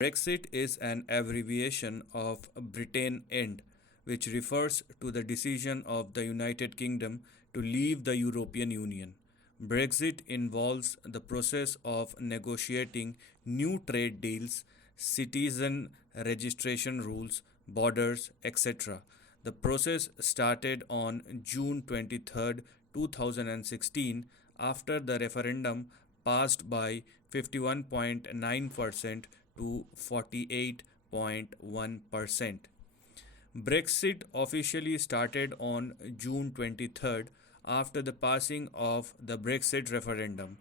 Brexit is an abbreviation of Britain End, which refers to the decision of the United Kingdom to leave the European Union. Brexit involves the process of negotiating new trade deals, citizen registration rules, borders, etc. The process started on June 23rd, 2016 after the referendum passed by 51.9% to 48.1%. Brexit officially started on June 23rd after the passing of the Brexit referendum.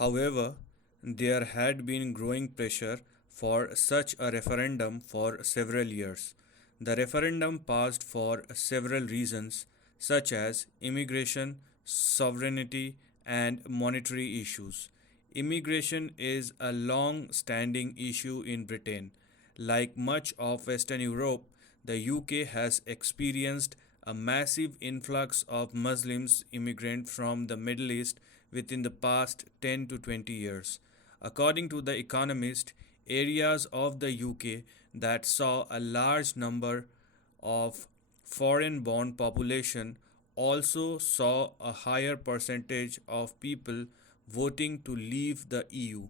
However, there had been growing pressure for such a referendum for several years. The referendum passed for several reasons, such as immigration, sovereignty, and monetary issues. Immigration is a long standing issue in Britain. Like much of Western Europe, the UK has experienced a massive influx of Muslims immigrants from the Middle East within the past 10 to 20 years. According to The Economist, areas of the UK that saw a large number of foreign born population also saw a higher percentage of people voting to leave the EU.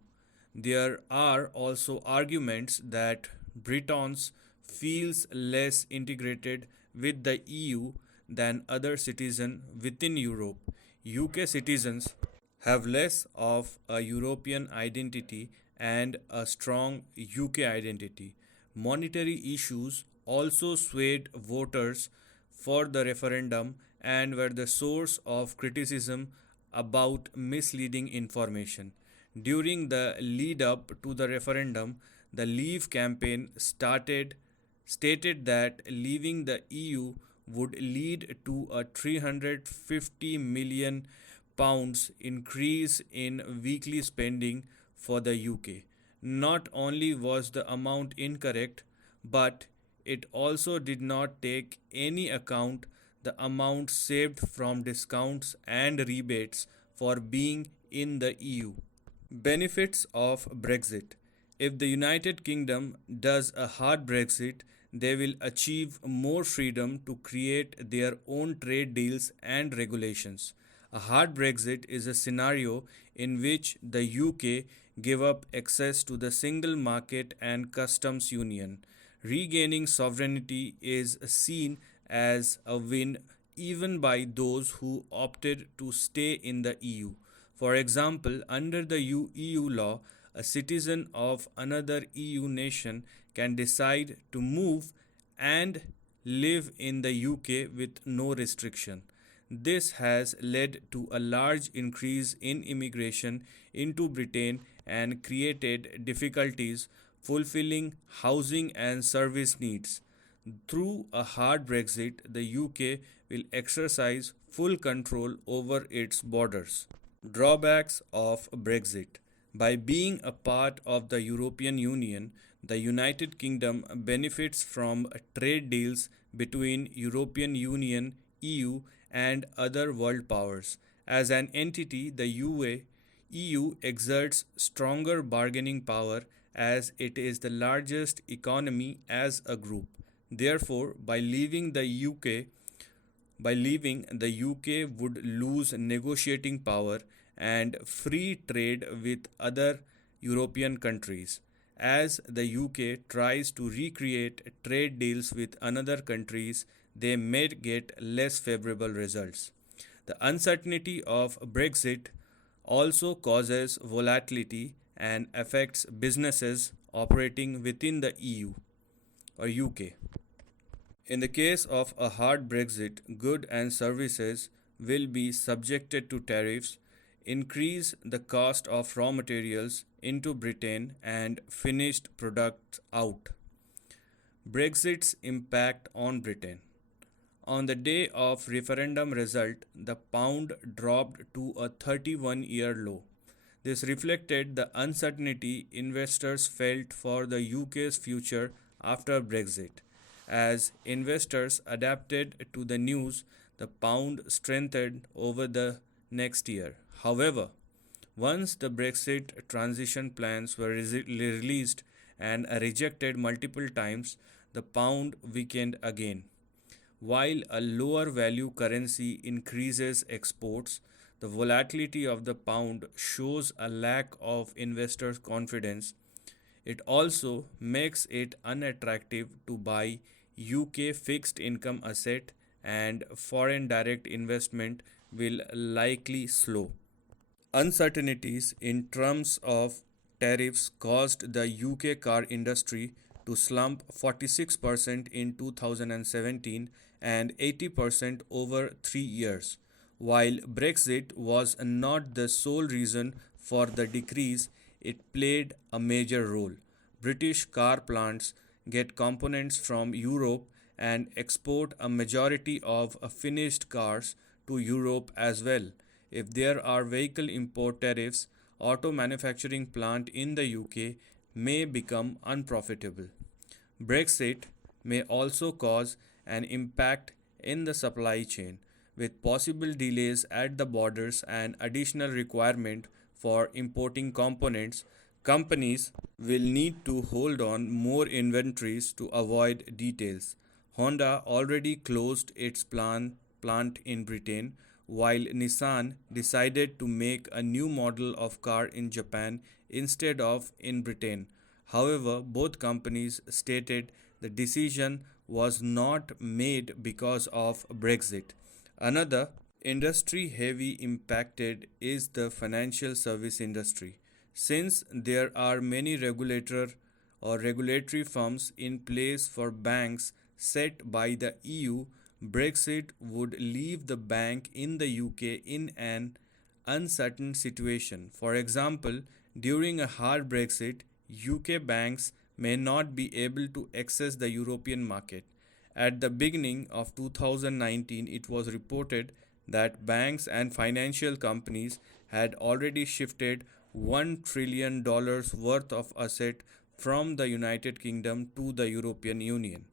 There are also arguments that Britons feels less integrated with the EU than other citizens within Europe. UK citizens have less of a European identity and a strong UK identity. Monetary issues also swayed voters for the referendum and were the source of criticism about misleading information. During the lead up to the referendum, the Leave campaign stated that leaving the EU would lead to a 350 million pounds increase in weekly spending for the UK. Not only was the amount incorrect, but it also did not take any account the amount saved from discounts and rebates for being in the EU. Benefits of Brexit. If the United Kingdom does a hard Brexit, they will achieve more freedom to create their own trade deals and regulations. A hard Brexit is a scenario in which the UK give up access to the single market and customs union. Regaining sovereignty is seen as a win even by those who opted to stay in the EU. For example, under the EU law, a citizen of another EU nation can decide to move and live in the UK with no restriction. This has led to a large increase in immigration into Britain and created difficulties fulfilling housing and service needs. Through a hard Brexit, the UK will exercise full control over its borders. Drawbacks of Brexit. By being a part of the European Union, the United Kingdom benefits from trade deals between European Union, EU, and other world powers. As an entity, the EU exerts stronger bargaining power as it is the largest economy as a group. Therefore, by leaving, the UK would lose negotiating power and free trade with other European countries. As the UK tries to recreate trade deals with other countries, they may get less favorable results. The uncertainty of Brexit also causes volatility and affects businesses operating within the EU or UK. In the case of a hard Brexit, goods and services will be subjected to tariffs, increase the cost of raw materials into Britain and finished products out. Brexit's impact on Britain. On the day of referendum result, the pound dropped to a 31-year low. This reflected the uncertainty investors felt for the UK's future after Brexit. As investors adapted to the news, the pound strengthened over the next year. However, once the Brexit transition plans were released and rejected multiple times, the pound weakened again. While a lower value currency increases exports, the volatility of the pound shows a lack of investors' confidence. It also makes it unattractive to buy UK fixed income asset, and foreign direct investment will likely slow. Uncertainties in terms of tariffs caused the UK car industry to slump 46% in 2017 and 80% over 3 years. While Brexit was not the sole reason for the decrease, it played a major role. British car plants get components from Europe and export a majority of finished cars to Europe as well. If there are vehicle import tariffs, auto manufacturing plant in the UK may become unprofitable. Brexit may also cause an impact in the supply chain, with possible delays at the borders and additional requirement for importing components. Companies will need to hold on more inventories to avoid details. Honda already closed its plant in Britain, while Nissan decided to make a new model of car in Japan instead of in Britain. However, both companies stated the decision was not made because of Brexit. Another industry heavy impacted is the financial service industry. Since there are many regulator or regulatory firms in place for banks set by the EU, Brexit would leave the bank in the UK in an uncertain situation. For example, during a hard Brexit, UK banks may not be able to access the European market. At the beginning of 2019, it was reported that banks and financial companies had already shifted $1 trillion worth of asset from the United Kingdom to the European Union.